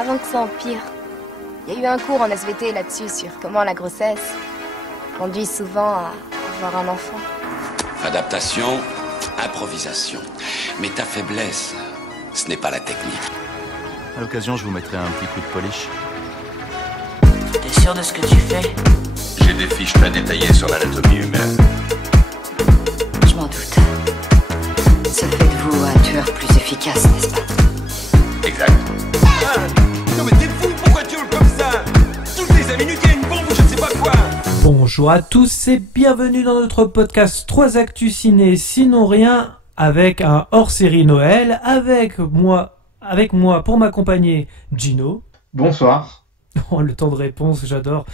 avant que ça empire. Il y a eu un cours en SVT là-dessus sur comment la grossesse conduit souvent à avoir un enfant. Adaptation, improvisation. Mais ta faiblesse, ce n'est pas la technique. À l'occasion, je vous mettrai un petit coup de polish. T'es sûr de ce que tu fais? J'ai des fiches très détaillées sur l'anatomie humaine. Je m'en doute. Ça fait de vous un tueur plus efficace, n'est-ce pas? Exact. Ah, non mais t'es fou, pourquoi tu hurles comme ça? Toutes les 5 minutes, il y a une bombe ou je ne sais pas quoi. Bonjour à tous et bienvenue dans notre podcast 3 Actus Ciné Sinon Rien, avec un hors-série Noël, avec moi pour m'accompagner Gino. Bonsoir. Oh, le temps de réponse, j'adore.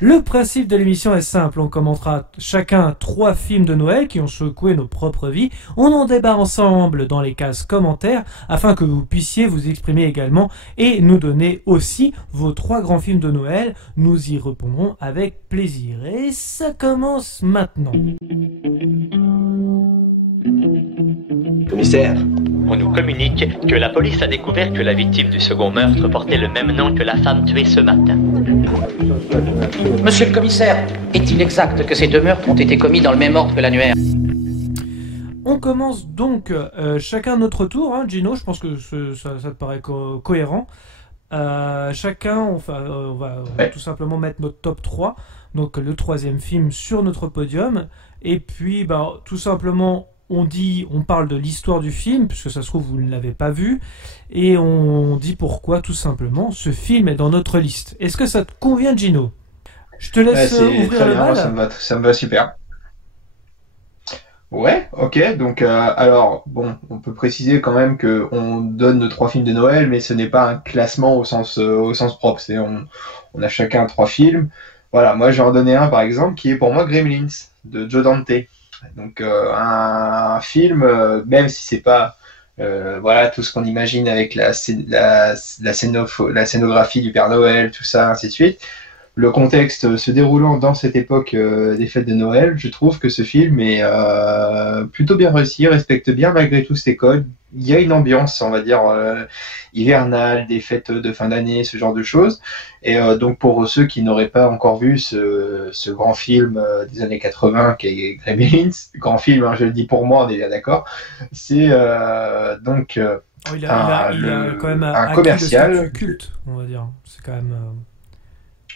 Le principe de l'émission est simple, on commentera chacun 3 films de Noël qui ont secoué nos propres vies. On en débat ensemble dans les cases commentaires afin que vous puissiez vous exprimer également et nous donner aussi vos 3 grands films de Noël. Nous y répondrons avec plaisir. Et ça commence maintenant. Commissaire, on nous communique que la police a découvert que la victime du second meurtre portait le même nom que la femme tuée ce matin. Monsieur le commissaire, est-il exact que ces 2 meurtres ont été commis dans le même ordre que l'annuaire? On commence donc chacun notre tour, hein, Gino, je pense que ça te paraît cohérent. Chacun, on va tout simplement mettre notre top 3, donc le 3e film sur notre podium, et puis tout simplement on parle de l'histoire du film, puisque ça se trouve vous ne l'avez pas vu, et on dit pourquoi tout simplement ce film est dans notre liste. Est-ce que ça te convient, Gino? Je te laisse ouvrir le bal. Ça me va super. Ouais, ok. Donc, alors, bon, on peut préciser quand même que on donne nos 3 films de Noël, mais ce n'est pas un classement au sens propre. On a chacun 3 films. Voilà, moi je vais en donner un par exemple qui est pour moi Gremlins de Joe Dante. Donc un film, même si c'est pas voilà tout ce qu'on imagine avec la scénographie du Père Noël, tout ça, ainsi de suite. Le contexte se déroulant dans cette époque des fêtes de Noël, je trouve que ce film est plutôt bien réussi, respecte bien malgré tout ses codes. Il y a une ambiance, on va dire, hivernale, des fêtes de fin d'année, ce genre de choses. Et donc pour ceux qui n'auraient pas encore vu ce grand film des années 80 qui est Gremlins, grand film, hein, je le dis pour moi, on est bien d'accord, c'est donc il a quand même un commercial culte, on va dire. C'est quand même...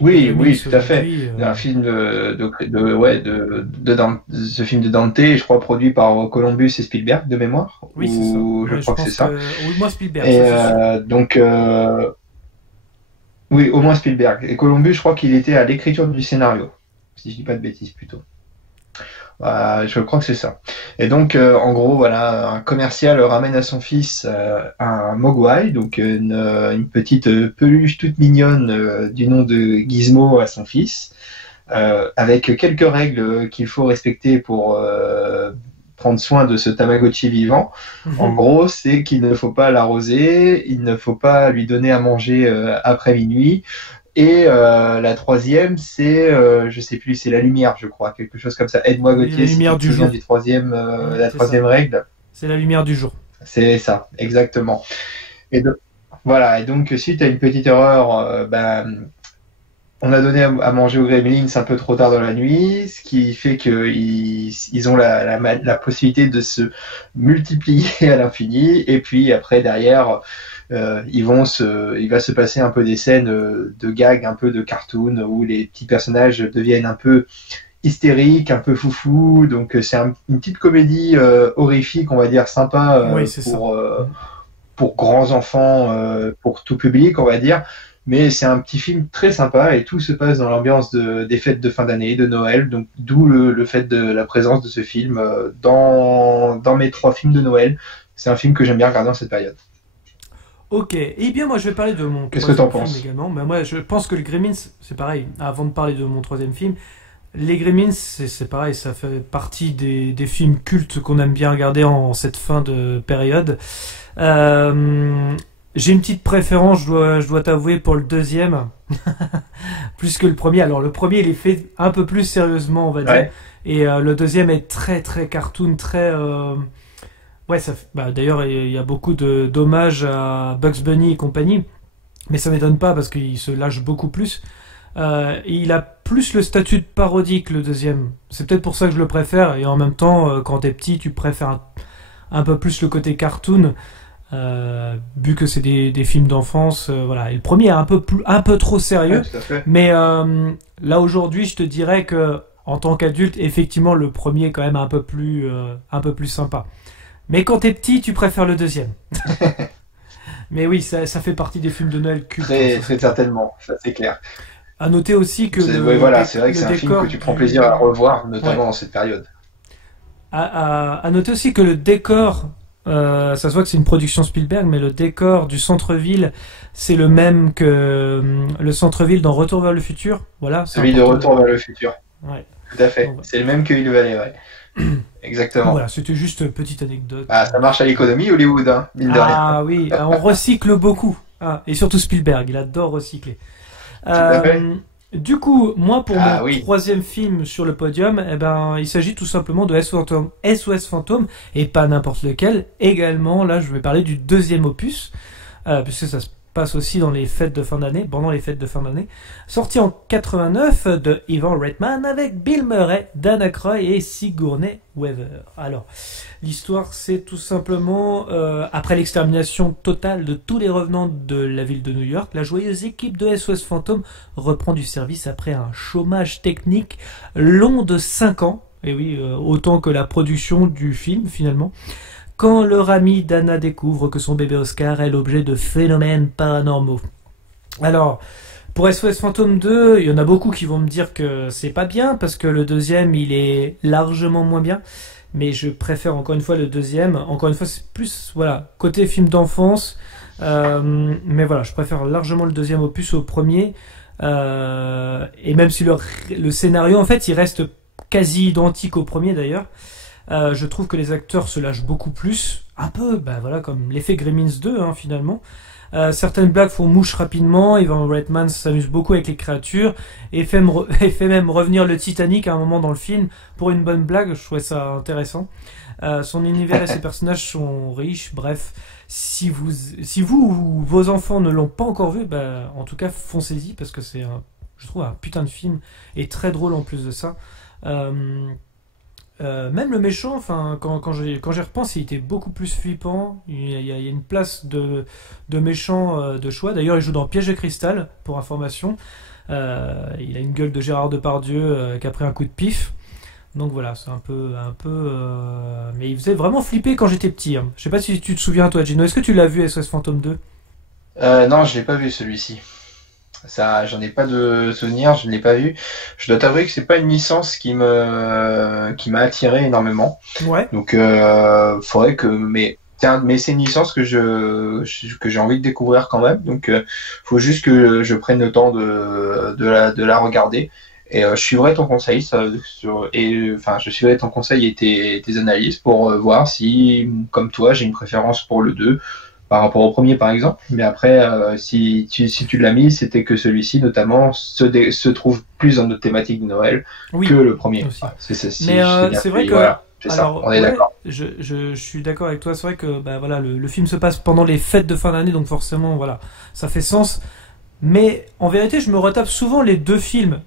Oui, tout à fait. Un film de ce film de Dante, je crois produit par Columbus et Spielberg de mémoire. Oui, c'est ça. Je crois que c'est ça. Oui, moi Spielberg. Et donc, oui, au moins Spielberg. Et Columbus, je crois qu'il était à l'écriture du scénario, si je dis pas de bêtises plutôt. Je crois que c'est ça. Et donc, en gros, voilà, un commercial ramène à son fils un Mogwai, donc une petite peluche toute mignonne du nom de Gizmo à son fils, avec quelques règles qu'il faut respecter pour prendre soin de ce Tamagotchi vivant. En gros, c'est qu'il ne faut pas l'arroser, il ne faut pas lui donner à manger après minuit. Et la 3e, c'est, je sais plus, c'est la lumière, je crois, quelque chose comme ça. Aide-moi Gauthier, la lumière du jour. Du troisième, la 3e règle. C'est la lumière du jour. C'est ça, exactement. Et voilà. Et donc, suite à une petite erreur, on a donné à manger aux Gremlins un peu trop tard dans la nuit, ce qui fait qu'ils ont la possibilité de se multiplier à l'infini. Et puis après, derrière, il va se passer un peu des scènes de gags, un peu de cartoon, où les petits personnages deviennent un peu hystériques, un peu foufou. Donc c'est une petite comédie horrifique, on va dire, sympa pour grands enfants, pour tout public, on va dire. Mais c'est un petit film très sympa et tout se passe dans l'ambiance des fêtes de fin d'année, de Noël. Donc d'où le fait de la présence de ce film dans mes 3 films de Noël. C'est un film que j'aime bien regarder en cette période. Ok, et bien moi je vais parler de mon Qu'est-ce que t'en film penses également. Mais moi je pense que les Gremlins, c'est pareil, avant de parler de mon 3e film, les Gremlins c'est pareil, ça fait partie des films cultes qu'on aime bien regarder en cette fin de période. J'ai une petite préférence, je dois t'avouer, pour le 2e, plus que le premier. Alors le premier il est fait un peu plus sérieusement, on va dire, et le 2e est très très cartoon, très... Ouais, d'ailleurs, il y a beaucoup d'hommages à Bugs Bunny et compagnie, mais ça m'étonne pas parce qu'il se lâche beaucoup plus. Il a plus le statut de parodie que le deuxième. C'est peut-être pour ça que je le préfère, et en même temps, quand t'es petit, tu préfères un peu plus le côté cartoon, vu que c'est des films d'enfance. Voilà. Et le premier est un peu trop sérieux, tout à fait. mais là aujourd'hui, je te dirais que en tant qu'adulte, effectivement, le premier est quand même un peu plus sympa. Mais quand t'es petit, tu préfères le deuxième. Mais oui, ça fait partie des films de Noël cultes. Très certainement, ça c'est clair. À noter aussi que c'est vrai que c'est un film que tu prends plaisir à revoir, notamment dans cette période. À noter aussi que le décor, ça se voit que c'est une production Spielberg, mais le décor du centre-ville, c'est le même que le centre-ville dans Retour vers le futur. Voilà, celui de Retour vers le futur. Ouais. Tout à fait. Donc, c'est le même que Hill Valley, ouais. Exactement. Voilà, c'était juste une petite anecdote. Ah, ça marche à l'économie, Hollywood, hein, mine de rien. Ah oui, on recycle beaucoup. Ah, et surtout Spielberg, il adore recycler. Du coup, moi, pour mon troisième film sur le podium, il s'agit tout simplement de SOS Fantôme, et pas n'importe lequel. Également, là, je vais parler du deuxième opus, puisque ça se passe aussi dans les fêtes de fin d'année, pendant les fêtes de fin d'année, sorti en 89 de Ivan Reitman avec Bill Murray, Dan Aykroyd et Sigourney Weaver. Alors, l'histoire, c'est tout simplement après l'extermination totale de tous les revenants de la ville de New York, la joyeuse équipe de SOS Fantôme reprend du service après un chômage technique long de 5 ans, et oui, autant que la production du film finalement. Quand leur amie Dana découvre que son bébé Oscar est l'objet de phénomènes paranormaux. Alors, pour SOS Fantôme 2, il y en a beaucoup qui vont me dire que c'est pas bien, parce que le deuxième, il est largement moins bien. Mais je préfère encore une fois le deuxième. Encore une fois, c'est plus, voilà, côté film d'enfance. Mais voilà, je préfère largement le deuxième opus au premier. Et même si le scénario, en fait, il reste quasi identique au premier d'ailleurs. Je trouve que les acteurs se lâchent beaucoup plus, un peu, voilà, comme l'effet Gremlins 2, hein, finalement. Certaines blagues font mouche rapidement. Ivan Reitman s'amuse beaucoup avec les créatures et fait même revenir le Titanic à un moment dans le film pour une bonne blague. Je trouvais ça intéressant. Son univers et ses personnages sont riches. Bref, si vous ou vos enfants ne l'ont pas encore vu, en tout cas foncez-y, parce que c'est je trouve un putain de film et très drôle en plus de ça. Même le méchant, enfin, quand j'y repense, il était beaucoup plus flippant. Il y a une place de méchant de choix. D'ailleurs, il joue dans Piège de cristal, pour information. Il a une gueule de Gérard Depardieu qui a pris un coup de pif. Donc voilà, c'est un peu. Mais il faisait vraiment flipper quand j'étais petit. Hein. Je sais pas si tu te souviens, toi, Gino. Est-ce que tu l'as vu, SOS Fantôme 2 ? Non, je l'ai pas vu celui-ci. Ça, j'en ai pas de souvenir, je ne l'ai pas vu. Je dois t'avouer que c'est pas une licence qui m'a attiré énormément. Ouais. Donc, faudrait que, mais c'est une licence que j'ai envie de découvrir quand même. Donc, faut juste que je prenne le temps de la regarder. Et je suivrai ton conseil, je suivrai ton conseil et tes analyses pour voir si, comme toi, j'ai une préférence pour le 2. Par rapport au premier, par exemple. Mais après, si tu l'as mis, c'était que celui-ci, notamment, se trouve plus dans notre thématique de Noël que le premier. C'est vrai que... Voilà, on est d'accord. Je suis d'accord avec toi. C'est vrai que voilà, le film se passe pendant les fêtes de fin d'année, donc forcément, voilà, ça fait sens. Mais en vérité, je me retape souvent les deux films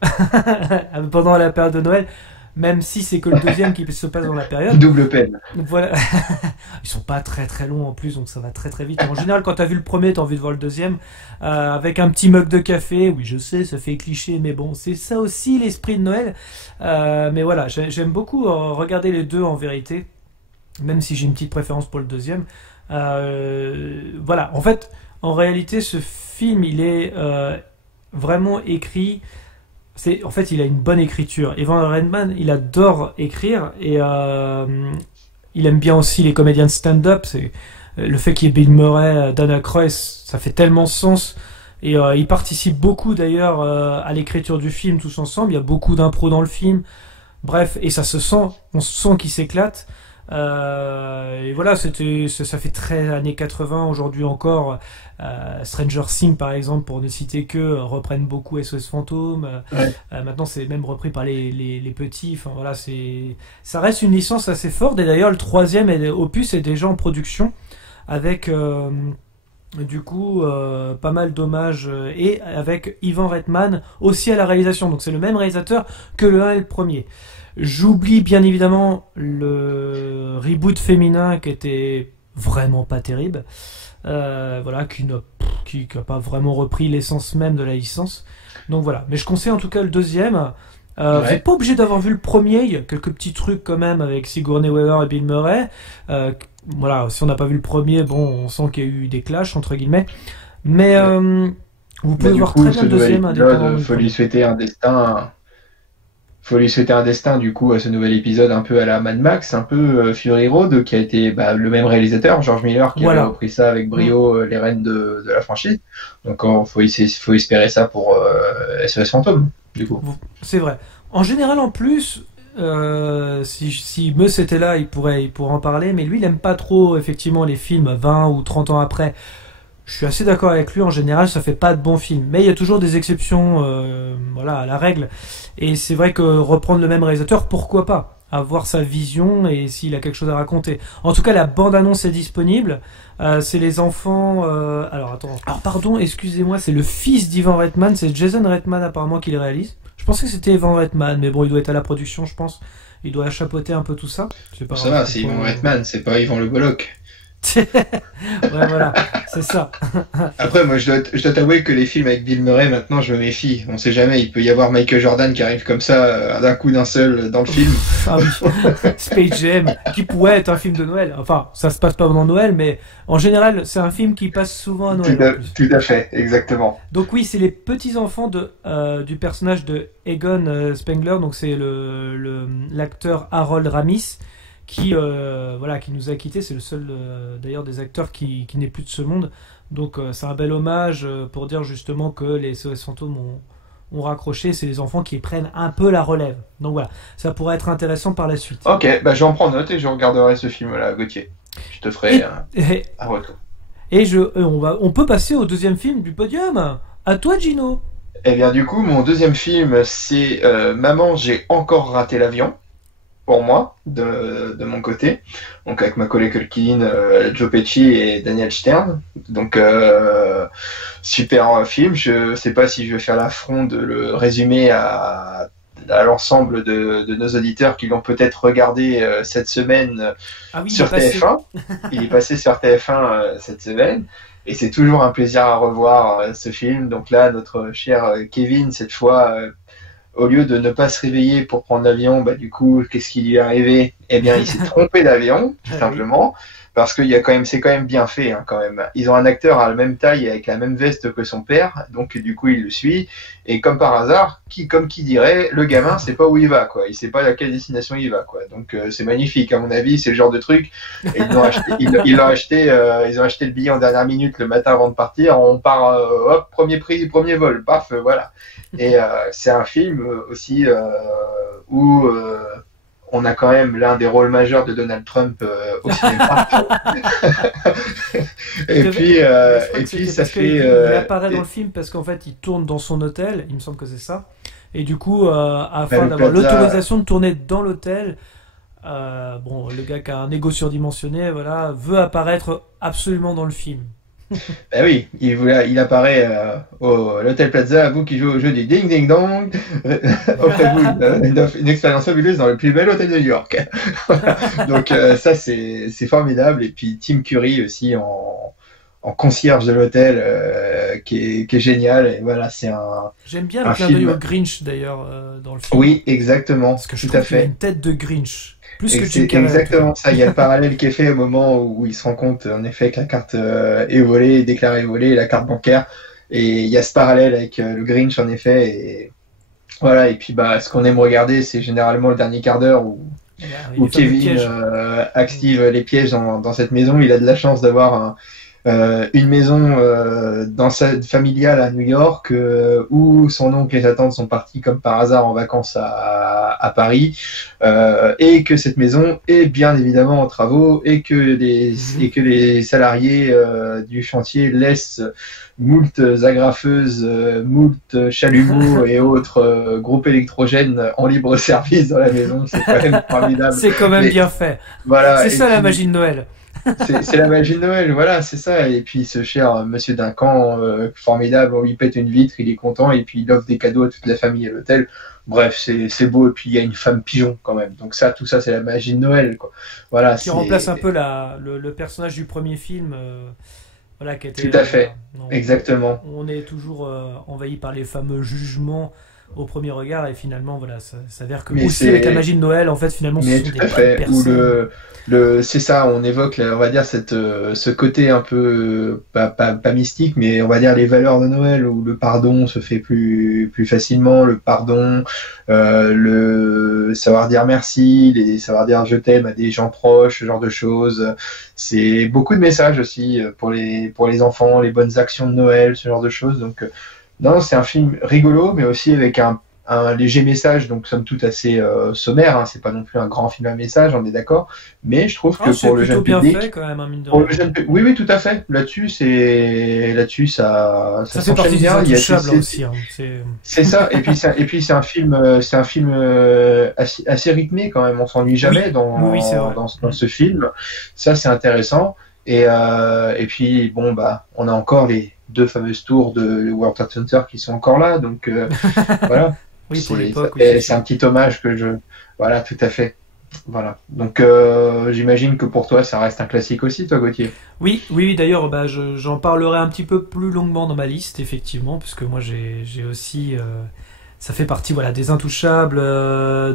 pendant la période de Noël. Même si c'est que le deuxième qui se passe dans la période. Double peine. Voilà. Ils sont pas très très longs en plus, donc ça va très très vite. En général, quand t'as vu le premier, t'as envie de voir le deuxième. Avec un petit mug de café. Oui, je sais, ça fait cliché, mais bon, c'est ça aussi l'esprit de Noël. Mais voilà, j'aime beaucoup regarder les deux en vérité. Même si j'ai une petite préférence pour le deuxième. Voilà, en fait, en réalité, ce film, il est vraiment écrit... En fait, il a une bonne écriture. Ivan Reitman, il adore écrire et il aime bien aussi les comédiens de stand-up. C'est le fait qu'il y ait Bill Murray, Dan Aykroyd, ça fait tellement sens. Et ils participent beaucoup d'ailleurs à l'écriture du film tous ensemble. Il y a beaucoup d'impro dans le film. Bref, et ça se sent, on sent qu'ils s'éclatent. Et voilà, ça fait très années 80 aujourd'hui encore. Stranger Things par exemple, pour ne citer que, reprennent beaucoup SOS Fantôme. Maintenant c'est même repris par les petits. Enfin voilà, ça reste une licence assez forte. Et d'ailleurs le troisième opus est déjà en production avec du coup pas mal d'hommages, et avec Ivan Reitman aussi à la réalisation. Donc c'est le même réalisateur que le 1 et le premier. J'oublie bien évidemment le reboot féminin qui était vraiment pas terrible. Voilà, qui n'a pas vraiment repris l'essence même de la licence. Donc voilà, mais je conseille en tout cas le deuxième. Vous n'êtes pas obligé d'avoir vu le premier, il y a quelques petits trucs quand même avec Sigourney Weaver et Bill Murray. Voilà, si on n'a pas vu le premier, bon, on sent qu'il y a eu des clashs entre guillemets. Mais vous pouvez voir très bien le deuxième indépendamment. Faut lui souhaiter un destin. Faut lui souhaiter un destin du coup à ce nouvel épisode un peu à la Mad Max, un peu Fury Road, qui a été le même réalisateur, George Miller, qui avait repris ça avec brio, les rênes de la franchise. Donc faut espérer ça pour SOS Fantôme, du coup. C'est vrai. En général, en plus, si Meus était là, il pourrait en parler, mais lui, il aime pas trop effectivement les films 20 ou 30 ans après. Je suis assez d'accord avec lui, en général ça fait pas de bons films, mais il y a toujours des exceptions voilà, à la règle, et c'est vrai que reprendre le même réalisateur, pourquoi pas, avoir sa vision et s'il a quelque chose à raconter. En tout cas la bande-annonce est disponible, c'est les enfants, alors pardon, excusez-moi, c'est le fils d'Ivan Reitman, c'est Jason Reitman apparemment qui le réalise. Je pensais que c'était Ivan Reitman, mais bon, il doit être à la production je pense, il doit chapeauter un peu tout ça. Ça va, c'est Ivan Reitman, c'est pas Ivan Le Bolloc. Ouais, voilà, c'est ça. Après, moi, je dois t'avouer que les films avec Bill Murray, maintenant, je me méfie. On sait jamais, il peut y avoir Michael Jordan qui arrive comme ça, d'un coup d'un seul, dans le film. Ah oui, Space Jam, qui pourrait être un film de Noël. Enfin, ça se passe pas pendant Noël, mais en général, c'est un film qui passe souvent à Noël. Tout à fait, exactement. Donc oui, c'est les petits-enfants du personnage de Egon Spengler, donc c'est l'acteur Harold Ramis, qui nous a quittés. C'est le seul d'ailleurs des acteurs qui n'est plus de ce monde, donc c'est un bel hommage pour dire justement que les SOS Fantômes ont raccroché. C'est les enfants qui prennent un peu la relève, donc voilà, ça pourrait être intéressant par la suite. Ok, j'en prends note et je regarderai ce film là, Gauthier, je te ferai un retour. Et on peut passer au deuxième film du podium. À toi Gino. Eh bien du coup mon deuxième film c'est Maman j'ai encore raté l'avion, pour moi, de mon côté, donc avec Macaulay Culkin, Joe Pesci et Daniel Stern. Donc super film. Je sais pas si je vais faire l'affront de le résumer à l'ensemble de nos auditeurs qui l'ont peut-être regardé cette semaine sur TF1. Il est passé sur TF1 cette semaine. Et c'est toujours un plaisir à revoir ce film. Donc là, notre cher Kevin, cette fois, au lieu de ne pas se réveiller pour prendre l'avion, du coup, qu'est-ce qui lui est arrivé? Eh bien, il s'est trompé d'avion, tout simplement, parce que c'est quand même bien fait, hein, quand même. Ils ont un acteur à la même taille et avec la même veste que son père, donc du coup, il le suit. Et comme par hasard, comme qui dirait, le gamin sait pas où il va, quoi. Il sait pas à quelle destination il va, quoi. Donc c'est magnifique, à mon avis, c'est le genre de truc. Et ils ont acheté le billet en dernière minute le matin avant de partir. On part, hop, premier prix, premier vol, paf, voilà. Et c'est un film aussi où on a quand même l'un des rôles majeurs de Donald Trump au cinéma. et puis ça fait. Il apparaît dans le film parce qu'en fait il tourne dans son hôtel, il me semble que c'est ça. Et du coup, afin d'avoir l'autorisation de tourner dans l'hôtel, le gars qui a un ego surdimensionné, voilà, veut apparaître absolument dans le film. Ben oui, il apparaît au l'Hôtel Plaza, à vous qui jouez au jeu du Ding Ding Dong, offrez-vous une expérience fabuleuse dans le plus bel hôtel de New York. Donc ça c'est formidable. Et puis Tim Curry aussi en concierge de l'hôtel qui est génial. Et voilà, c'est J'aime bien le clin d'œil au Grinch d'ailleurs dans le film. Oui, exactement. Parce que je trouve qu'il a une tête de Grinch. C'est exactement ça. Il y a le parallèle qui est fait au moment où il se rend compte en effet que la carte est volée, déclarée volée, la carte bancaire. Et il y a ce parallèle avec le Grinch en effet. Et voilà. Et puis ce qu'on aime regarder, c'est généralement le dernier quart d'heure où Kevin active les pièges dans cette maison. Il a de la chance d'avoir une maison dans sa familiale à New York où son oncle et sa tante sont partis comme par hasard en vacances à Paris et que cette maison est bien évidemment en travaux et que les salariés du chantier laissent moult agrafeuses, moult chalumeaux et autres groupes électrogènes en libre service dans la maison. C'est quand même formidable. C'est quand même bien fait. Voilà. C'est ça la magie de Noël. C'est la magie de Noël, voilà, c'est ça. Et puis ce cher monsieur Duncan, formidable, on lui pète une vitre, il est content, et puis il offre des cadeaux à toute la famille à l'hôtel. Bref, c'est beau, et puis il y a une femme pigeon quand même. Donc ça, tout ça, c'est la magie de Noël, quoi. Voilà, qui remplace un peu le personnage du premier film, voilà, qui était. Tout à fait, exactement. On est toujours envahi par les fameux jugements au premier regard, et finalement, voilà, ça s'avère que aussi avec la magie de Noël, en fait, finalement, ce sont des bonnes personnes. C'est ça, on évoque, on va dire, ce côté un peu, pas mystique, mais on va dire les valeurs de Noël, où le pardon se fait plus facilement, le pardon, le savoir dire merci, savoir dire je t'aime à des gens proches, ce genre de choses. C'est beaucoup de messages aussi pour les enfants, les bonnes actions de Noël, ce genre de choses. Donc, non, c'est un film rigolo, mais aussi avec un léger message, donc somme toute assez sommaire, hein, c'est pas non plus un grand film à message, on est d'accord, mais je trouve que pour le jeune public, fait, quand même, hein, mine de oui, tout à fait. Là-dessus, ça fait partie bien. Il y a aussi. Hein. C'est ça. Et puis c'est un film assez rythmé quand même. On s'ennuie jamais dans ce film. Ça, c'est intéressant. Et puis bon, on a encore les 2 fameuses tours de World Trade Center qui sont encore là, donc voilà. Oui, pour l'époque. C'est un petit hommage que voilà, tout à fait. Voilà. Donc j'imagine que pour toi, ça reste un classique aussi, toi, Gauthier. Oui. D'ailleurs, j'en parlerai un petit peu plus longuement dans ma liste, effectivement, puisque moi, j'ai aussi, ça fait partie, voilà, des intouchables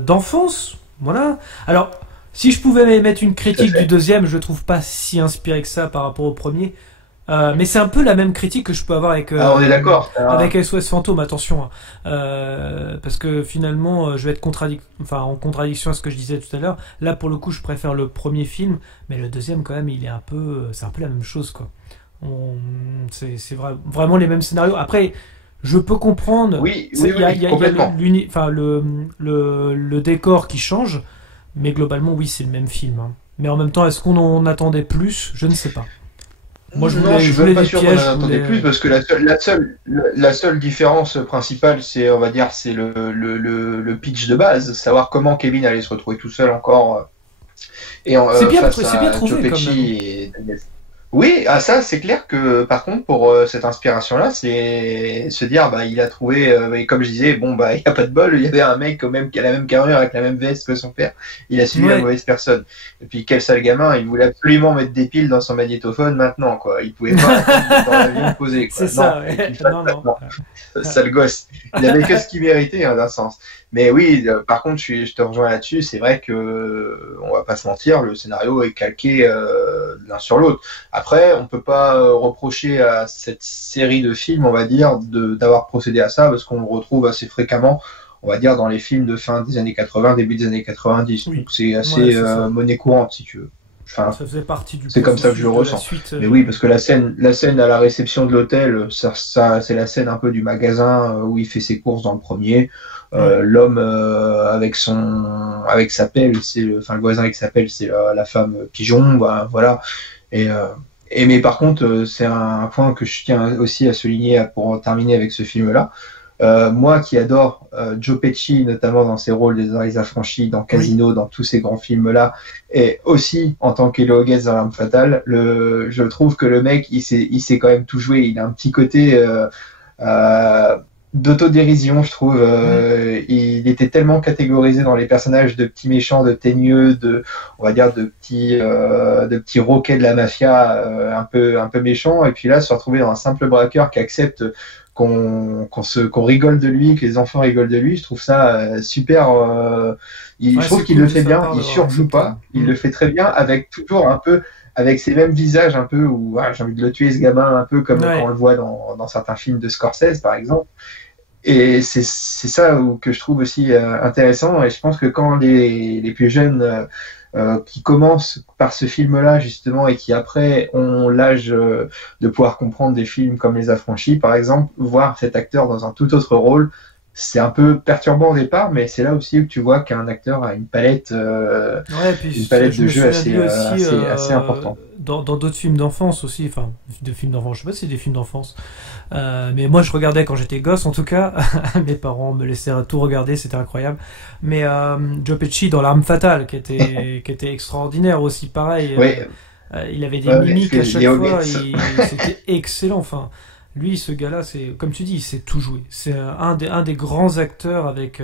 d'enfance, voilà. Alors, si je pouvais mettre une critique du deuxième, je le trouve pas si inspiré que ça par rapport au premier. Mais c'est un peu la même critique que je peux avoir avec on est d'accord. Avec SOS Fantôme, attention, parce que finalement je vais être en contradiction à ce que je disais tout à l'heure. Là, pour le coup, je préfère le premier film, mais le deuxième, quand même, c'est un peu la même chose, quoi. C'est vraiment les mêmes scénarios. Après, je peux comprendre. Oui, il y a complètement. Le décor qui change, mais globalement, oui, c'est le même film, hein. Mais en même temps, est-ce qu'on en attendait plus? Je ne sais pas. Moi, je suis pas sûr qu'on en attendait plus, parce que la seule différence principale, c'est, on va dire, c'est le pitch de base, savoir comment Kevin allait se retrouver tout seul encore. C'est bien trouvé, quand même. Oui, ça, c'est clair que, par contre, pour cette inspiration-là, c'est se dire, il a trouvé, et comme je disais, il n'y a pas de bol, il y avait un mec quand même qui a la même carrure avec la même veste que son père, il a suivi la mauvaise personne. Et puis, quel sale gamin, il voulait absolument mettre des piles dans son magnétophone maintenant, quoi. Il pouvait pas dans l'avion posé, quoi. C'est ça, ouais. Non. Sale gosse. Il avait que ce qu'il méritait, hein, d'un sens. Mais oui, par contre, je te rejoins là-dessus, c'est vrai que, on va pas se mentir, le scénario est calqué l'un sur l'autre. Après, on peut pas reprocher à cette série de films, on va dire, d'avoir procédé à ça, parce qu'on le retrouve assez fréquemment, on va dire, dans les films de fin des années 80, début des années 90. Oui. Donc c'est assez monnaie courante, si tu veux. Enfin, ça faisait partie du c'est comme ça que je le ressens. Mais oui, parce que la scène à la réception de l'hôtel, ça c'est la scène un peu du magasin où il fait ses courses dans le premier. L'homme avec sa pelle, le voisin avec sa pelle, c'est la femme pigeon, voilà. Mais par contre, c'est un point que je tiens aussi à souligner pour terminer avec ce film-là. Moi qui adore Joe Pesci, notamment dans ses rôles des Arts Affranchis, dans Casino, dans tous ces grands films-là, et aussi en tant qu'Elo Getz dans L'Arme Fatale, je trouve que le mec, il sait quand même tout jouer. Il a un petit côté d'autodérision, je trouve. Il était tellement catégorisé dans les personnages de petits méchants, de teigneux, on va dire de petits roquets de la mafia, un peu méchants, et puis là se retrouver dans un simple braqueur qui accepte qu'on rigole de lui, que les enfants rigolent de lui. Je trouve ça super. Je trouve qu'il le fait bien, il surjoue pas, il le fait très bien, avec toujours un peu avec ces mêmes visages un peu où j'ai envie de le tuer, ce gamin, un peu comme quand on le voit dans certains films de Scorsese par exemple. Et c'est ça que je trouve aussi intéressant, et je pense que quand les plus jeunes qui commencent par ce film-là justement et qui après ont l'âge de pouvoir comprendre des films comme Les Affranchis par exemple, voir cet acteur dans un tout autre rôle, c'est un peu perturbant au départ, mais c'est là aussi où tu vois qu'un acteur a une palette de jeu assez importante. Dans d'autres films d'enfance aussi, enfin, de films d'enfance, je sais pas si c'est des films d'enfance, mais moi je regardais quand j'étais gosse en tout cas, mes parents me laissaient tout regarder, c'était incroyable. Mais Joe Pesci dans L'Arme Fatale, qui était extraordinaire aussi, pareil. Oui. Il avait des mimiques à chaque fois, c'était excellent, enfin. Lui, ce gars-là, c'est comme tu dis, il sait tout jouer. C'est un des grands acteurs avec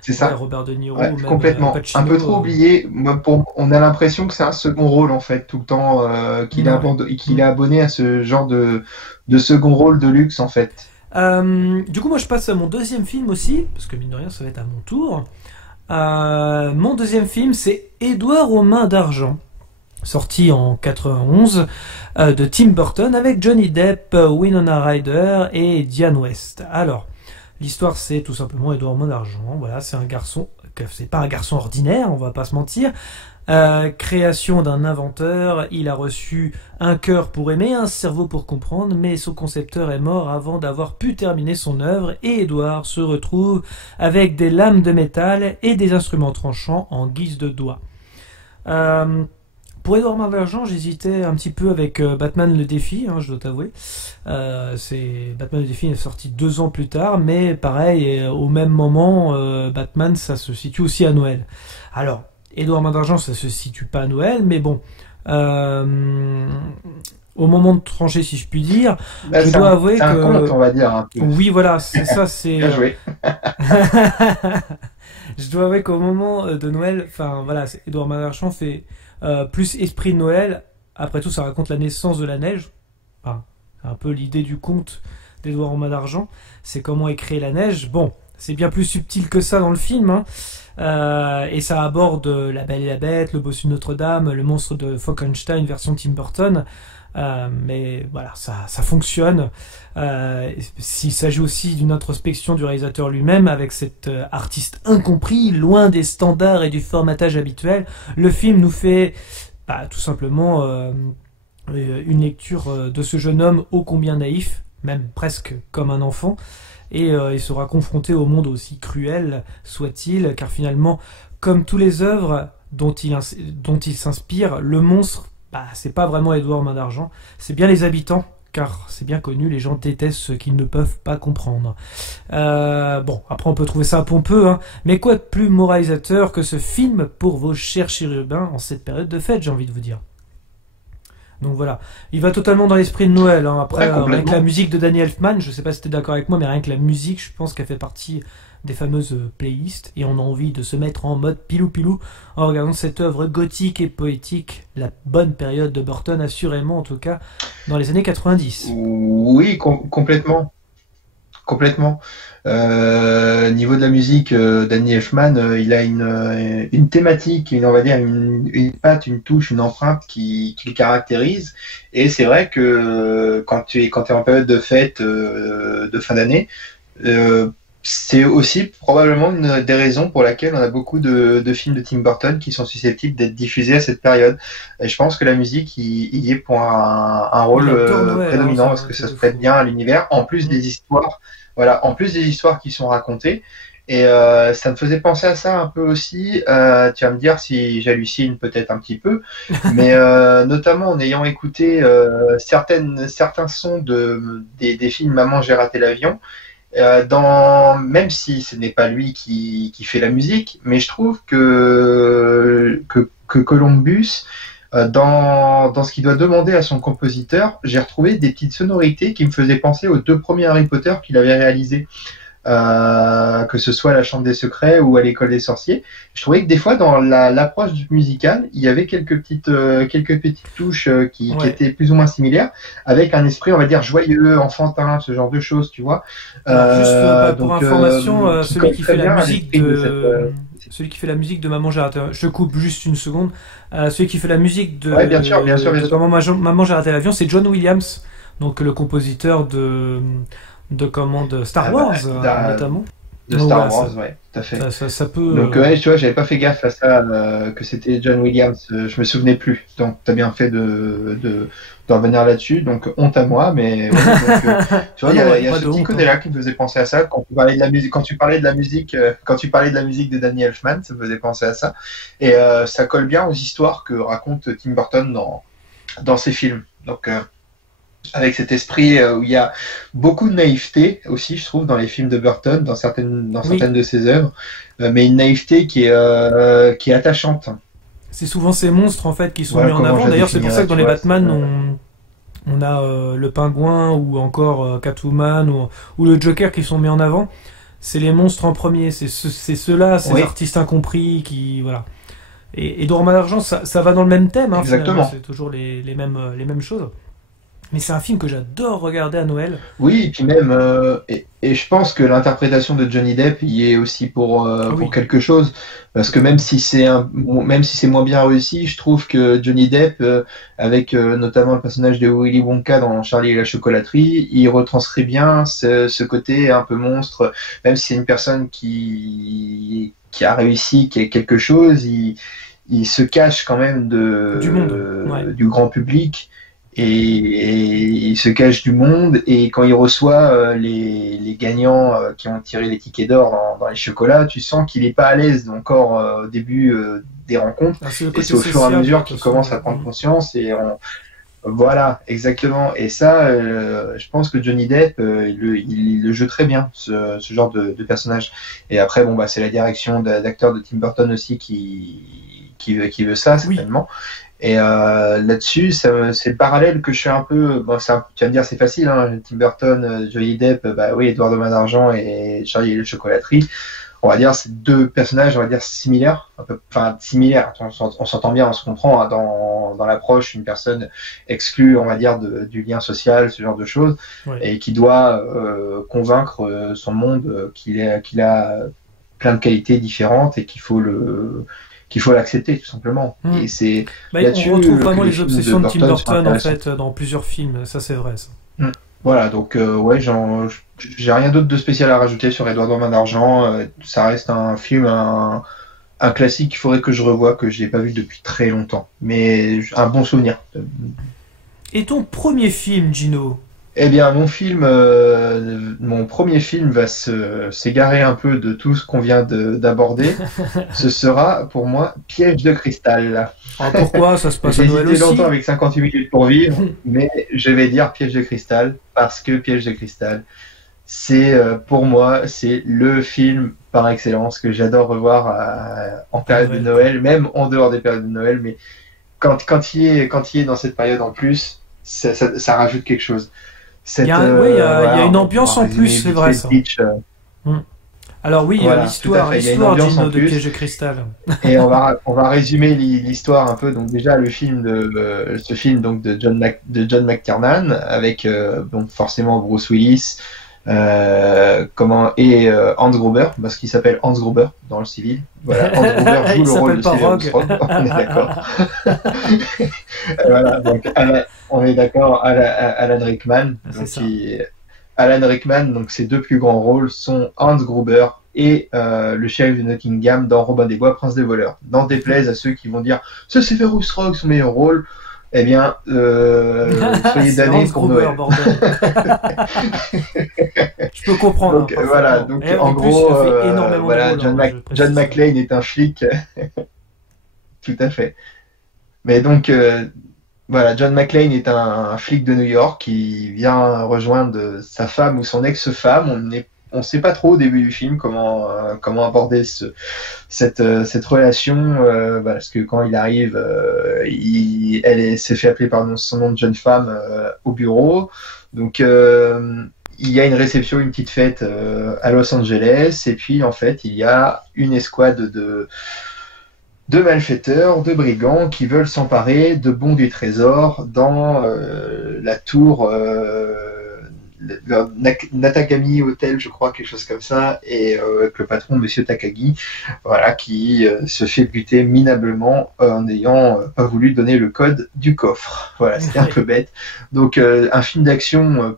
c'est ça. Robert De Niro, même complètement. Pacino, un peu trop oublié. On a l'impression que c'est un second rôle en fait tout le temps, qu'il est abonné à ce genre de second rôle de luxe en fait. Du coup, moi, je passe à mon deuxième film aussi, parce que mine de rien, ça va être à mon tour. Mon deuxième film, c'est Édouard aux mains d'argent, sorti en 91 de Tim Burton avec Johnny Depp, Winona Ryder et Diane West. Alors, l'histoire c'est tout simplement Édouard aux mains d'argent. Voilà, c'est pas un garçon ordinaire, on va pas se mentir. Création d'un inventeur, il a reçu un cœur pour aimer, un cerveau pour comprendre, mais son concepteur est mort avant d'avoir pu terminer son œuvre et Édouard se retrouve avec des lames de métal et des instruments tranchants en guise de doigts. Pour Édouard Main d'Argent, j'hésitais un petit peu avec Batman le Défi, je dois t'avouer. Batman le Défi est sorti 2 ans plus tard, mais pareil, au même moment, Batman, ça se situe aussi à Noël. Alors, Édouard Main d'Argent, ça se situe pas à Noël, mais bon, au moment de trancher, si je puis dire, je dois avouer que... C'est un conte, on va dire. Un peu. Oui, voilà, c'est ça, c'est... Bien joué. Je dois avouer qu'au moment de Noël, enfin voilà, Édouard Main d'Argent fait... plus esprit de Noël. Après tout, ça raconte la naissance de la neige. Enfin, c'est un peu l'idée du conte d'Édouard aux mains d'argent. C'est comment est créée la neige. Bon, c'est bien plus subtil que ça dans le film. Et ça aborde La Belle et la Bête, Le Bossu de Notre-Dame, Le Monstre de Frankenstein version Tim Burton. Mais voilà, ça fonctionne. S'il s'agit aussi d'une introspection du réalisateur lui-même avec cet artiste incompris, loin des standards et du formatage habituel, le film nous fait tout simplement une lecture de ce jeune homme ô combien naïf, même presque comme un enfant, et il sera confronté au monde aussi cruel soit-il, car finalement, comme toutes les œuvres dont il s'inspire, le monstre, c'est pas vraiment Édouard Main d'Argent, c'est bien les habitants, car c'est bien connu, les gens détestent ce qu'ils ne peuvent pas comprendre. Bon, après on peut trouver ça pompeux, mais quoi de plus moralisateur que ce film pour vos chers chérubins en cette période de fête, j'ai envie de vous dire. Donc voilà, il va totalement dans l'esprit de Noël. Après, rien que la musique de Danny Elfman, je sais pas si tu es d'accord avec moi, mais rien que la musique, je pense qu'elle fait partie des fameuses playlists, et on a envie de se mettre en mode pilou-pilou en regardant cette œuvre gothique et poétique, la bonne période de Burton, assurément, en tout cas, dans les années 90. Oui, complètement. Complètement. Niveau de la musique, Danny Elfman, il a une thématique, on va dire une patte, une touche, une empreinte qui le caractérise. Et c'est vrai que quand tu es en période de fête, de fin d'année, c'est aussi probablement une des raisons pour laquelle on a beaucoup de films de Tim Burton qui sont susceptibles d'être diffusés à cette période. Et je pense que la musique y est pour un rôle prédominant parce que ça se prête bien à l'univers, en plus des histoires. Voilà, en plus des histoires qui sont racontées. Et ça me faisait penser à ça un peu aussi. Tu vas me dire si j'hallucine peut-être un petit peu, mais notamment en ayant écouté certains sons des films Maman j'ai raté l'avion. Même si ce n'est pas lui qui fait la musique, mais je trouve que Columbus, dans ce qu'il doit demander à son compositeur, j'ai retrouvé des petites sonorités qui me faisaient penser aux 2 premiers Harry Potter qu'il avait réalisés, que ce soit à la Chambre des Secrets ou à l'École des Sorciers. Je trouvais que des fois dans l'approche musicale, il y avait quelques petites touches qui étaient plus ou moins similaires, avec un esprit, on va dire, joyeux, enfantin, ce genre de choses, tu vois. Juste pour information, celui qui fait la musique celui qui fait la musique de Maman j'ai raté l'avion, je coupe juste une seconde, celui qui fait la musique de Maman j'ai raté l'avion, c'est John Williams, donc le compositeur de Star Wars notamment. de Star Wars, ouais, tout à fait. Ça peut. Donc ouais, tu vois, j'avais pas fait gaffe à ça, que c'était John Williams, je me souvenais plus. Donc t'as bien fait de revenir là-dessus. Donc honte à moi, mais ouais, donc, tu vois, il y a ce petit côté-là qui me faisait penser à ça. Quand tu parlais de la musique, quand tu parlais de la musique de Danny Elfman, ça me faisait penser à ça. Et ça colle bien aux histoires que raconte Tim Burton dans ses films. Donc avec cet esprit où il y a beaucoup de naïveté aussi, je trouve, dans les films de Burton, dans certaines de ses œuvres, mais une naïveté qui est attachante. C'est souvent ces monstres en fait qui sont mis en avant. D'ailleurs, c'est pour ça que dans les Batman, on a le Pingouin ou encore Catwoman ou le Joker qui sont mis en avant. C'est les monstres en premier. C'est ceux-là, ces artistes incompris qui voilà. Et Dorma d'argent, ça va dans le même thème. Hein, exactement. C'est toujours les mêmes choses. Mais c'est un film que j'adore regarder à Noël. Oui, et puis même, et je pense que l'interprétation de Johnny Depp y est aussi pour quelque chose, parce que même si c'est moins bien réussi, je trouve que Johnny Depp, avec notamment le personnage de Willy Wonka dans Charlie et la chocolaterie, il retranscrit bien ce côté un peu monstre, même si c'est une personne qui a réussi, qui a quelque chose, il se cache quand même du grand public. Et il se cache du monde, et quand il reçoit les gagnants qui ont tiré les tickets d'or dans les chocolats, tu sens qu'il n'est pas à l'aise encore au début des rencontres, et c'est au fur et à mesure qu'il commence à prendre conscience, et voilà, exactement. Et ça, je pense que Johnny Depp, il le joue très bien, ce genre de personnage. Et après, bon, bah, c'est la direction d'acteur de Tim Burton aussi qui veut ça, certainement. Et là-dessus, c'est le parallèle que je fais un peu. Bon, tu vas me dire, c'est facile, hein, Tim Burton, Johnny Depp, bah oui, Edouard de Main d'Argent et Charlie et la chocolaterie. On va dire, c'est deux personnages, on va dire, similaires. Enfin, similaires, on s'entend bien, on se comprend, hein, dans l'approche, une personne exclue, on va dire, du lien social, ce genre de choses, et qui doit convaincre son monde qu'il a plein de qualités différentes et qu'il faut l'accepter, tout simplement. Et c'est là-dessus, on retrouve vraiment les obsessions de Tim Burton en fait dans plusieurs films, ça c'est vrai ça. Voilà, donc ouais, j'ai rien d'autre de spécial à rajouter sur Edouard de Main d'Argent. Ça reste un film, un classique qu'il faudrait que je revoie, que je n'ai pas vu depuis très longtemps, mais un bon souvenir. Et ton premier film, Gino? Eh bien, mon premier film va s'égarer un peu de tout ce qu'on vient d'aborder. Ce sera, pour moi, Piège de cristal. Ah, pourquoi? Ça se passe à Noël aussi. J'ai hésité longtemps avec 58 minutes pour vivre, mais je vais dire Piège de cristal, parce que Piège de cristal, c'est, pour moi, c'est le film par excellence que j'adore revoir en période de Noël, même en dehors des périodes de Noël, mais quand il est dans cette période en plus, ça rajoute quelque chose. Il y a une ambiance en plus, c'est vrai ça. Alors oui, voilà, l'histoire de Piège de cristal. Et on va résumer l'histoire un peu. Donc déjà ce film donc de John McTiernan avec donc forcément Bruce Willis, et Hans Gruber, parce qu'il s'appelle Hans Gruber dans le civil. Voilà, Hans Gruber joue le rôle de Sylvester Armstrong, on est d'accord. Voilà, donc on est d'accord. Alan Rickman. Alan Rickman, donc ses deux plus grands rôles sont Hans Gruber et le shérif de Nottingham dans Robin des Bois, Prince des voleurs. N'en déplaise à ceux qui vont dire c'est Severus Rogue son meilleur rôle. Eh bien, soyez damnés pour Noël. Je peux comprendre. Donc, voilà, donc en gros, voilà, John McClane est un flic. Tout à fait. Mais donc, voilà, John McClane est un flic de New York qui vient rejoindre sa femme ou son ex-femme. On ne sait pas trop au début du film comment aborder cette relation, parce que quand il arrive, elle s'est fait appeler par son nom de jeune femme au bureau. Donc il y a une réception, une petite fête à Los Angeles, et puis en fait il y a une escouade de malfaiteurs, de brigands qui veulent s'emparer de bons du trésor dans la tour Natagami Hotel, je crois, quelque chose comme ça, et avec le patron Monsieur Takagi, voilà, qui se fait buter minablement en n'ayant pas voulu donner le code du coffre. Voilà, c'était un peu bête. Donc un film d'action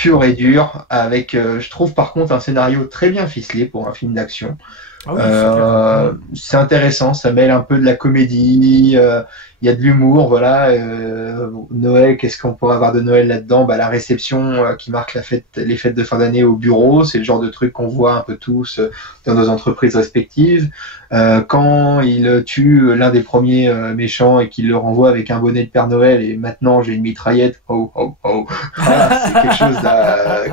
pur et dur, avec, je trouve par contre, un scénario très bien ficelé pour un film d'action. Ah oui, C'est intéressant, ça mêle un peu de la comédie, il y a de l'humour, voilà. Noël, qu'est-ce qu'on pourrait avoir de Noël là-dedans? Bah, la réception qui marque les fêtes de fin d'année au bureau, c'est le genre de truc qu'on voit un peu tous dans nos entreprises respectives. Quand il tue l'un des premiers méchants et qu'il le renvoie avec un bonnet de Père Noël et maintenant j'ai une mitraillette, oh oh oh, voilà, c'est quelque chose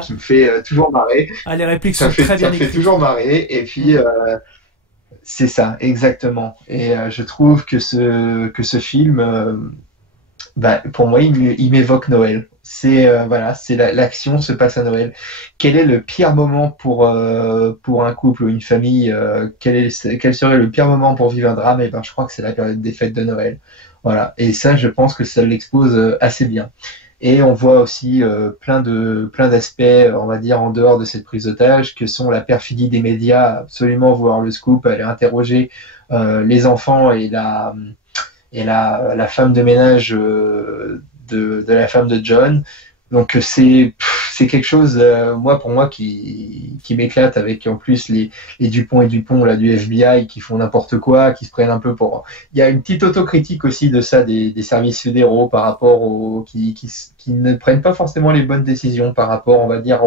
qui me fait toujours marrer. Ah, les répliques sont très bien Ça me fait écrites. toujours marrer, et puis c'est ça, exactement. Et je trouve que ce film, pour moi, il m'évoque Noël. Voilà, l'action se passe à Noël. Quel est le pire moment pour un couple ou une famille? Quel serait le pire moment pour vivre un drame? Et ben, je crois que c'est la période des fêtes de Noël. Voilà. Et ça, je pense que ça l'expose assez bien. Et on voit aussi plein d'aspects, on va dire, en dehors de cette prise d'otage, que sont la perfidie des médias, absolument voir le scoop, aller interroger les enfants et la femme de ménage de la femme de John. Donc c'est quelque chose, pour moi, qui m'éclate, avec en plus les Dupont et Dupont là, du FBI qui font n'importe quoi, qui se prennent un peu pour... Il y a une petite autocritique aussi de ça, des services fédéraux par rapport qui ne prennent pas forcément les bonnes décisions par rapport, on va dire,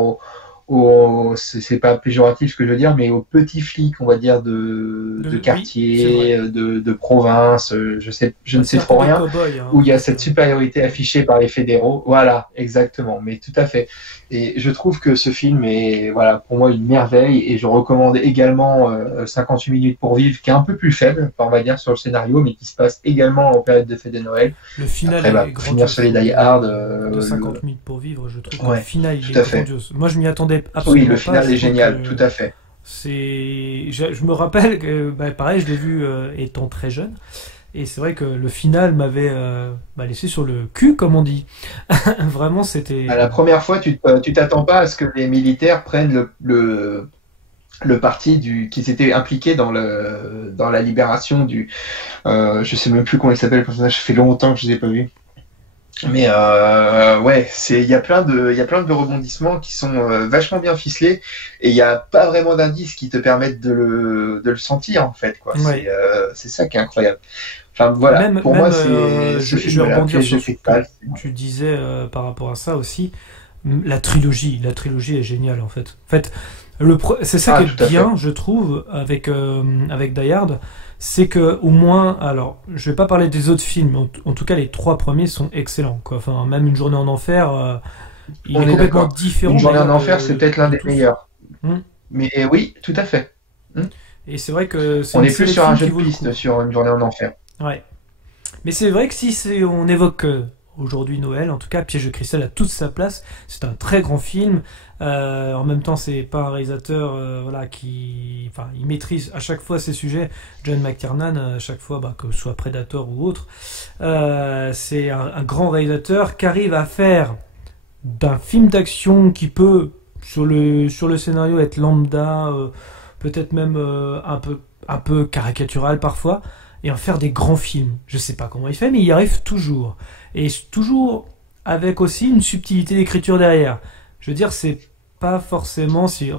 c'est pas péjoratif ce que je veux dire, mais aux petits flics, on va dire, de quartier, de province, je ne sais trop rien, où il y a cette supériorité affichée par les fédéraux. Voilà, exactement, mais tout à fait. Et je trouve que ce film est, voilà, pour moi, une merveille, et je recommande également 58 minutes pour vivre, qui est un peu plus faible, on va dire, sur le scénario, mais qui se passe également en période de fête de Noël. Le final après, est finir sur les Die Hard. De 50 minutes pour vivre, je trouve que ouais, le final il tout à est fait. grandiose. Moi, je m'y attendais absolument pas. Oui, le final est génial, tout à fait. Je me rappelle que, pareil, je l'ai vu étant très jeune. Et c'est vrai que le final m'avait laissé sur le cul, comme on dit. Vraiment, c'était... La première fois, tu t'attends pas à ce que les militaires prennent le parti qui s'était impliqué dans la libération du... je sais même plus comment il s'appelle le personnage, ça fait longtemps que je ne les ai pas vus. Mais ouais, il y a plein de rebondissements qui sont vachement bien ficelés, et il n'y a pas vraiment d'indices qui te permettent de le sentir, en fait, quoi. Ouais. C'est ça qui est incroyable. Enfin voilà, pour moi je vais rebondir sur ce que tu disais par rapport à ça aussi. La trilogie est géniale, en fait. C'est ça qui est bien, je trouve, avec Die Hard, c'est que au moins, alors, je vais pas parler des autres films, mais en tout cas, les 3 premiers sont excellents, quoi. Enfin, même Une journée en enfer, il est complètement différent. Une journée en enfer, c'est peut-être l'un des meilleurs. Mais oui, tout à fait. Et c'est vrai que on est plus sur un jeu de piste sur Une journée en enfer. Ouais. Mais c'est vrai que si on évoque aujourd'hui Noël, en tout cas, Piège de cristal a toute sa place. C'est un très grand film. En même temps, c'est pas un réalisateur il maîtrise à chaque fois ses sujets. John McTiernan, à chaque fois, que ce soit Predator ou autre, c'est un grand réalisateur qui arrive à faire d'un film d'action qui peut sur le scénario être lambda, peut-être même un peu caricatural parfois, et en faire des grands films. Je sais pas comment il fait, mais il y arrive toujours. Et toujours avec aussi une subtilité d'écriture derrière. Je veux dire, c'est pas forcément... Si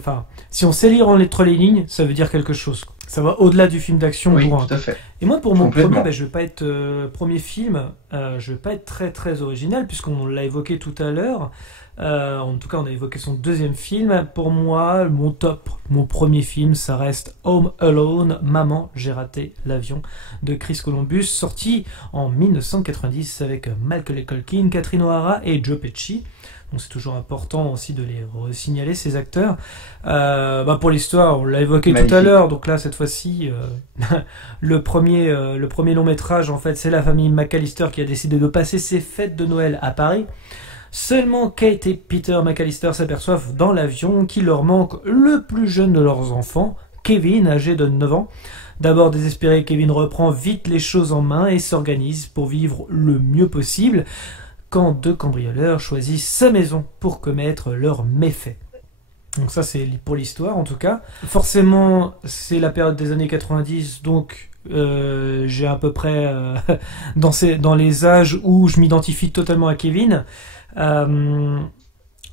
on sait lire entre les lignes, ça veut dire quelque chose. Ça va au-delà du film d'action. Oui, tout à fait. Et moi, pour mon premier, je vais pas être premier film, je vais pas être très très original, puisqu'on l'a évoqué tout à l'heure. En tout cas, on a évoqué son deuxième film. Pour moi, mon premier film, ça reste Home Alone, Maman, j'ai raté l'avion, de Chris Columbus, sorti en 1990 avec Macaulay Culkin, Catherine O'Hara et Joe Pesci. Donc c'est toujours important aussi de les signaler, ces acteurs. Pour l'histoire, on l'a évoqué tout à l'heure, donc là, cette fois-ci, le premier long métrage, en fait, c'est la famille McAllister qui a décidé de passer ses fêtes de Noël à Paris. Seulement Kate et Peter McAllister s'aperçoivent dans l'avion qu'il leur manque le plus jeune de leurs enfants, Kevin, âgé de 9 ans. D'abord désespéré, Kevin reprend vite les choses en main et s'organise pour vivre le mieux possible, quand 2 cambrioleurs choisissent sa maison pour commettre leurs méfaits. Donc ça, c'est pour l'histoire, en tout cas. Forcément, c'est la période des années 90, donc j'ai à peu près dans les âges où je m'identifie totalement à Kevin.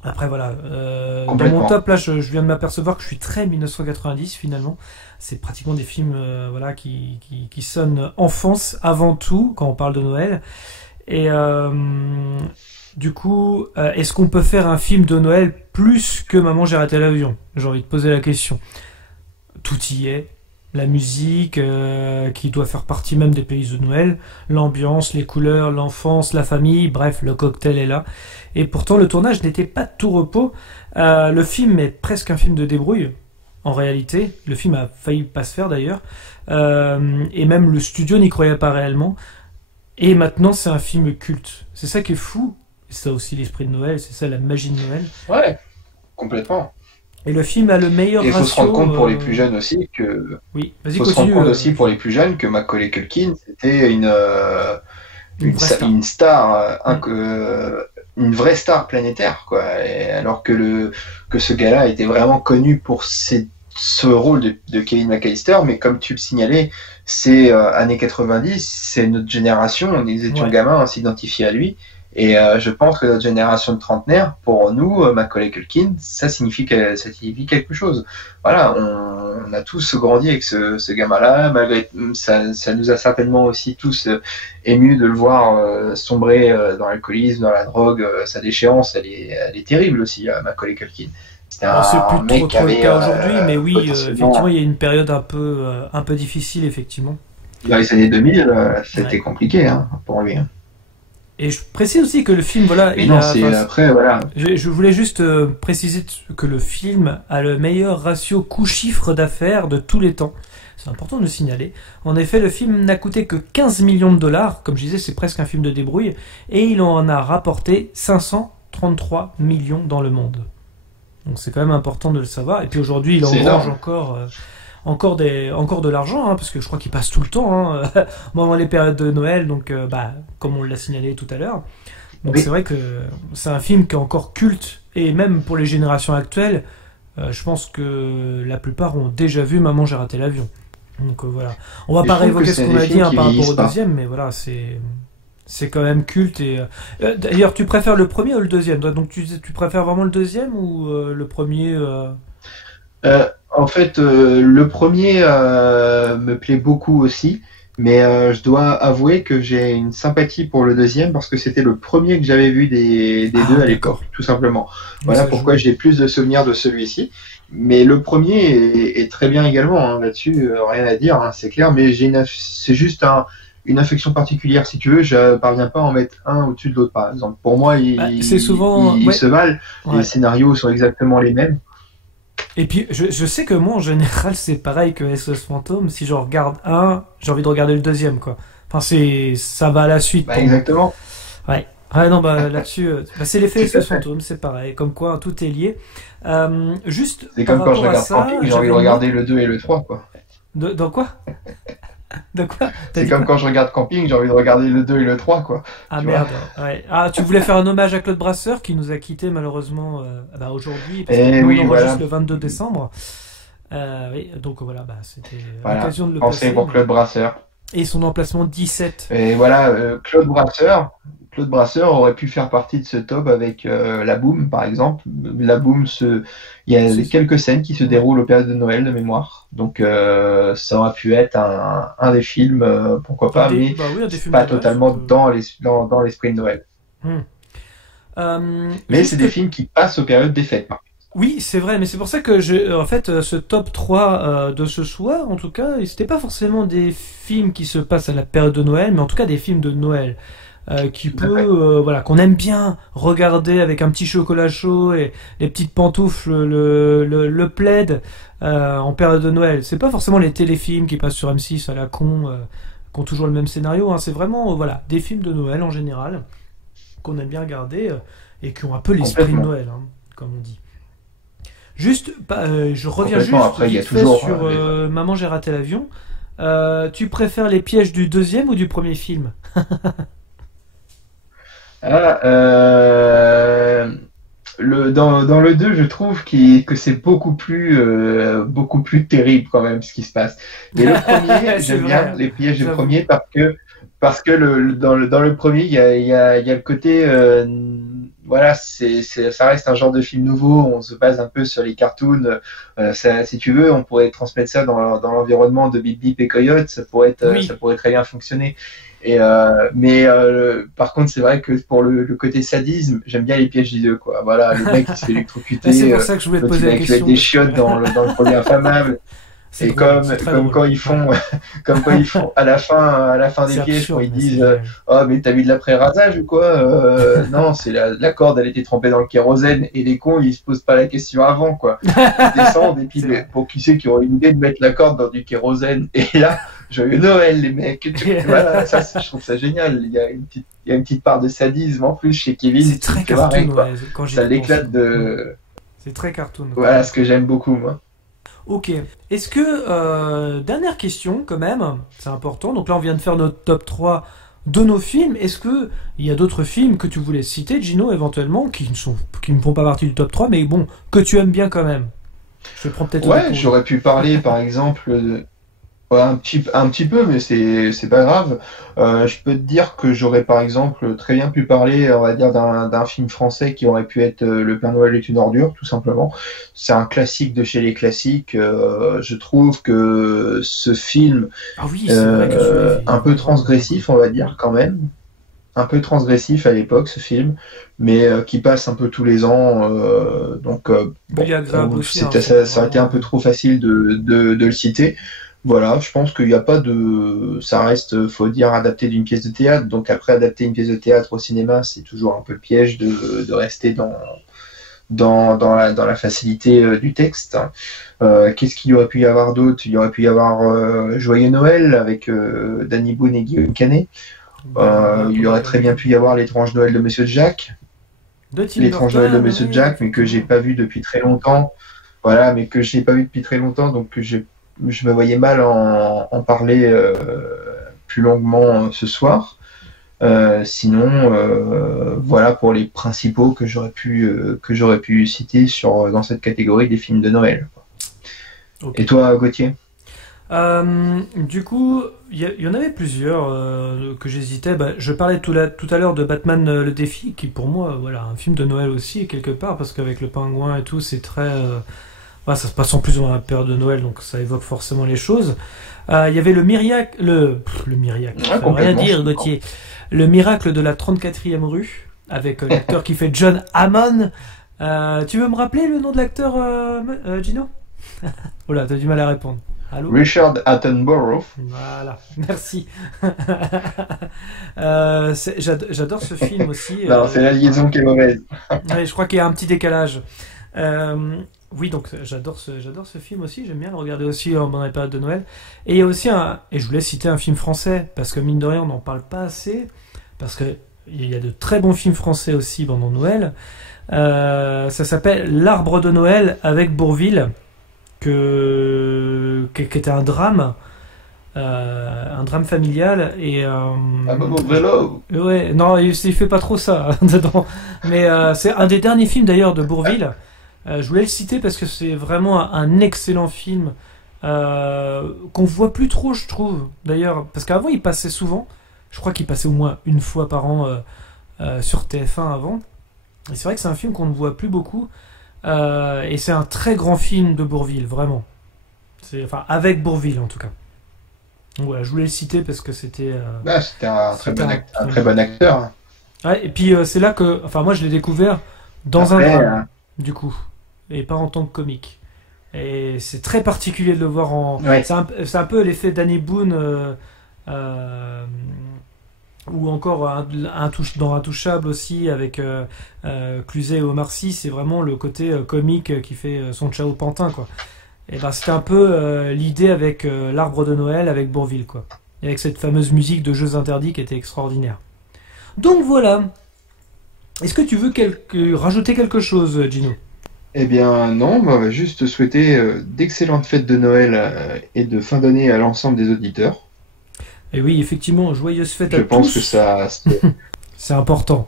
Après voilà, dans Complètement. mon top là, je viens de m'apercevoir que je suis très 1990 finalement. C'est pratiquement des films voilà qui sonnent enfance avant tout quand on parle de Noël. Et du coup, est-ce qu'on peut faire un film de Noël plus que Maman j'ai raté l'avion? J'ai envie de poser la question. Tout y est. La musique qui doit faire partie même des pays de Noël, l'ambiance, les couleurs, l'enfance, la famille, bref, le cocktail est là. Et pourtant, le tournage n'était pas de tout repos. Le film est presque un film de débrouille, en réalité. Le film a failli pas se faire d'ailleurs. Et même le studio n'y croyait pas réellement. Et maintenant, c'est un film culte. C'est ça qui est fou. C'est ça aussi l'esprit de Noël, c'est ça la magie de Noël. Ouais, complètement. Et le film a le meilleur Et il faut ratio... se rendre compte pour les plus jeunes aussi que... Oui, vas-y, Il faut se continue. rendre compte aussi pour les plus jeunes que Macaulay Culkin, c'était une star, une vraie star planétaire, quoi. Et alors que ce gars-là était vraiment connu pour ce rôle de Kevin McAllister, mais comme tu le signalais, c'est années 90, c'est notre génération, on étions gamins, on s'identifiait à lui. Et je pense que notre génération de trentenaires, pour nous, Macaulay Culkin, ça signifie quelque chose. Voilà, on a tous grandi avec ce gamin-là, malgré ça nous a certainement aussi tous émus de le voir sombrer dans l'alcoolisme, dans la drogue. Sa déchéance, elle est terrible aussi, Macaulay Culkin. C'est plus trop le cas aujourd'hui, mais oui, effectivement, il y a une période un peu difficile, effectivement. Dans les années 2000, c'était compliqué pour lui. Et je précise aussi que le film, voilà... après, voilà. Je voulais juste préciser que le film a le meilleur ratio coût-chiffre d'affaires de tous les temps. C'est important de le signaler. En effet, le film n'a coûté que 15 millions de dollars. Comme je disais, c'est presque un film de débrouille. Et il en a rapporté 533 millions dans le monde. Donc c'est quand même important de le savoir. Et puis aujourd'hui, il engrange encore de l'argent, parce que je crois qu'il passe tout le temps, pendant les périodes de Noël, donc comme on l'a signalé tout à l'heure. Donc oui. C'est vrai que c'est un film qui est encore culte, et même pour les générations actuelles, je pense que la plupart ont déjà vu Maman j'ai raté l'avion. Donc voilà. On va pas réévoquer ce qu'on a dit par rapport au deuxième, mais voilà, c'est quand même culte. Et d'ailleurs, tu préfères le premier ou le deuxième? Donc tu préfères vraiment le deuxième ou le premier En fait, le premier me plaît beaucoup aussi, mais je dois avouer que j'ai une sympathie pour le deuxième parce que c'était le premier que j'avais vu des deux à l'époque, tout simplement. Voilà pourquoi j'ai plus de souvenirs de celui-ci. Mais le premier est très bien également, là-dessus, rien à dire, c'est clair, mais c'est juste une affection particulière, si tu veux. Je parviens pas à en mettre un au-dessus de l'autre, par exemple. Pour moi, ils se valent, les scénarios sont exactement les mêmes. Et puis, je sais que moi, en général, c'est pareil que SOS Fantôme. Si je regarde un, j'ai envie de regarder le deuxième, quoi. Enfin, ça va à la suite. Exactement. Ouais. Ah non, là-dessus, c'est l'effet SOS Fantôme, c'est pareil. Comme quoi, tout est lié. Juste. C'est comme quand je regarde Camping, j'ai envie de regarder le 2 et le 3, quoi. Dans quoi? De quoi? C'est comme quand je regarde Camping, j'ai envie de regarder le 2 et le 3, quoi. Ah merde, ouais. Ah, tu voulais faire un hommage à Claude Brasseur qui nous a quittés malheureusement aujourd'hui, parce qu'on enregistre le 22 décembre. Oui, donc voilà, c'était l'occasion de le passer. Pensez pour Claude Brasseur. Et son emplacement 17. Et voilà, Claude Brasseur aurait pu faire partie de ce top avec La Boum, par exemple. La Boum, il y a quelques scènes qui se déroulent aux périodes de Noël de mémoire. Donc ça aurait pu être un des films, pourquoi pas, mais pas totalement dans l'esprit de Noël. Mais c'est des films qui passent aux périodes des fêtes. Oui, c'est vrai, mais c'est pour ça que en fait, ce top 3 de ce soir, en tout cas, c'était pas forcément des films qui se passent à la période de Noël, mais en tout cas des films de Noël. Qu'on aime bien regarder avec un petit chocolat chaud et les petites pantoufles, le plaid en période de Noël. C'est pas forcément les téléfilms qui passent sur M6 à la con, qui ont toujours le même scénario. C'est vraiment des films de Noël en général qu'on aime bien regarder et qui ont un peu l'esprit de Noël, comme on dit. Juste, je reviens juste après, vite fait sur Maman j'ai raté l'avion. Tu préfères les pièges du deuxième ou du premier film? Dans le 2, je trouve que c'est beaucoup plus terrible quand même ce qui se passe. Mais le premier, j'aime bien les pièges du premier parce que dans le premier, il y a le côté voilà, ça reste un genre de film nouveau. On se base un peu sur les cartoons. Si tu veux, on pourrait transmettre ça dans l'environnement de Bip Bip et Coyote. Ça pourrait très bien fonctionner. Par contre, c'est vrai que pour le côté sadisme, j'aime bien les pièges d'ideux, quoi. Voilà, le mec qui se fait électrocuter. C'est pour ça que je voulais te poser la question. Avec des chiottes dans le premier infamable. Et comme quand ils font à la fin des pièges, quand ils disent oh mais t'as mis de l'après-rasage ou quoi, non, c'est la corde, elle était trempée dans le kérosène, et les cons ils se posent pas la question avant, quoi. Ils descendent, et puis pour qui c'est qui aurait une idée de mettre la corde dans du kérosène, et là joyeux Noël les mecs. Voilà, ça je trouve ça génial. Il y a une petite part de sadisme en plus chez Kevin. C'est très cartoon, quoi. Ça l'éclate de. C'est très cartoon. Voilà ce que j'aime beaucoup, moi. Ok. Est-ce que, dernière question quand même, c'est important, donc là on vient de faire notre top 3 de nos films, est-ce que il y a d'autres films que tu voulais citer, Gino, éventuellement, qui ne font pas partie du top 3, mais bon, que tu aimes bien quand même? Je prends peut-être... Ouais, j'aurais pu parler par exemple de... Ouais, un petit peu, mais c'est pas grave. Je peux te dire que j'aurais par exemple très bien pu parler, on va dire, d'un film français qui aurait pu être Le Père Noël est une ordure, tout simplement. C'est un classique de chez les classiques. Je trouve que ce film, un peu transgressif, on va dire quand même, un peu transgressif à l'époque, ce film, mais qui passe un peu tous les ans. Ça a été un peu trop facile de le citer. Voilà, je pense qu'il n'y a pas de... Ça reste, faut dire, adapté d'une pièce de théâtre. Donc après, adapter une pièce de théâtre au cinéma, c'est toujours un peu le piège de rester dans la facilité du texte. Qu'est-ce qu'il y aurait pu y avoir d'autre? Il y aurait pu y avoir Joyeux Noël avec Danny Boone et Guillaume Canet. Il y aurait très bien pu y avoir L'étrange Noël de Monsieur Jack. L'étrange Noël de Monsieur Jack, mais que j'ai pas vu depuis très longtemps. Voilà, mais que j'ai pas vu depuis très longtemps, donc que je me voyais mal en parler plus longuement ce soir. Sinon, voilà pour les principaux que j'aurais pu citer dans cette catégorie des films de Noël. Okay. Et toi, Gauthier? Du coup, il y en avait plusieurs que j'hésitais. Je parlais tout à l'heure de Batman le défi, qui pour moi, voilà, un film de Noël aussi quelque part, parce qu'avec le pingouin et tout, c'est très ça se passe en plus dans la période de Noël, donc ça évoque forcément les choses. Il y avait le miracle, le miracle, ça veut rien dire, Gauthier. Le miracle de la 34e rue, avec l'acteur qui fait John Hammond. Tu veux me rappeler le nom de l'acteur, Gino? Oh là, t'as du mal à répondre. Allô? Richard Attenborough. Voilà, merci. J'adore ce film aussi. Non, c'est la liaison qui est mauvaise. Ouais, je crois qu'il y a un petit décalage. Oui, donc j'adore ce film aussi, j'aime bien le regarder aussi pendant la période de Noël. Et il y a aussi et je voulais citer un film français, parce que mine de rien on n'en parle pas assez, parce qu'il y a de très bons films français aussi pendant Noël. Ça s'appelle L'Arbre de Noël avec Bourvil, qui était un drame familial. Et ouais, non, il fait pas trop ça dedans, mais c'est un des derniers films d'ailleurs de Bourvil. Je voulais le citer parce que c'est vraiment un excellent film qu'on voit plus trop, je trouve, d'ailleurs, parce qu'avant il passait souvent, je crois qu'il passait au moins une fois par an sur TF1 avant, et c'est vrai que c'est un film qu'on ne voit plus beaucoup, et c'est un très grand film de Bourvil, vraiment, enfin avec Bourvil en tout cas. Donc voilà, je voulais le citer parce que c'était un très bon acteur. Ouais, et puis c'est là que, enfin moi je l'ai découvert dans un drame, du coup, et pas en tant que comique. Et c'est très particulier de le voir en... Ouais. C'est un peu l'effet Danny Boone, ou encore dans Intouchable aussi, avec Cluzet et Omar Sy. C'est vraiment le côté comique qui fait son Ciao Pantin, quoi. Et c'était un peu l'idée avec L'Arbre de Noël, avec Bourvil, quoi. Et avec cette fameuse musique de Jeux Interdits qui était extraordinaire. Donc voilà. Est-ce que tu veux rajouter quelque chose, Gino? Eh bien non, on va juste souhaiter d'excellentes fêtes de Noël et de fin d'année à l'ensemble des auditeurs. Et oui, effectivement, joyeuses fêtes à tous. Je pense que ça... c'est important.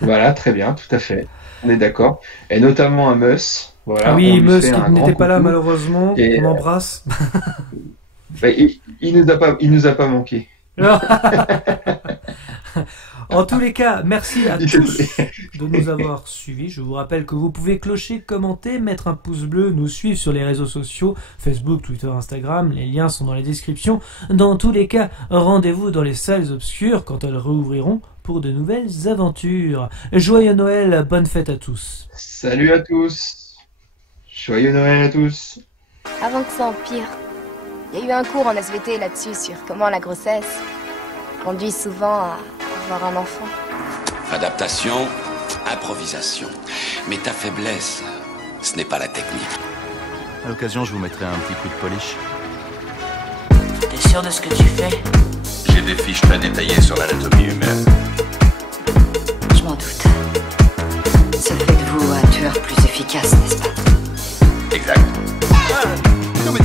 Voilà, très bien, tout à fait. On est d'accord. Et notamment à Meus. Voilà, oui, Meus qui n'était pas là malheureusement. Et... On embrasse. Il nous a pas manqué. En tous les cas, merci à tous de nous avoir suivis. Je vous rappelle que vous pouvez clocher, commenter, mettre un pouce bleu, nous suivre sur les réseaux sociaux, Facebook, Twitter, Instagram. Les liens sont dans la description. Dans tous les cas, rendez-vous dans les salles obscures quand elles rouvriront pour de nouvelles aventures. Joyeux Noël, bonne fête à tous. Salut à tous. Joyeux Noël à tous. Avant que ça empire, il y a eu un cours en SVT là-dessus sur comment la grossesse conduit souvent à avoir un enfant. Adaptation, improvisation. Mais ta faiblesse, ce n'est pas la technique. À l'occasion, je vous mettrai un petit coup de polish. T'es sûr de ce que tu fais? J'ai des fiches très détaillées sur l'anatomie humaine. Je m'en doute. Ça fait de vous un tueur plus efficace, n'est-ce pas? Exact. Non mais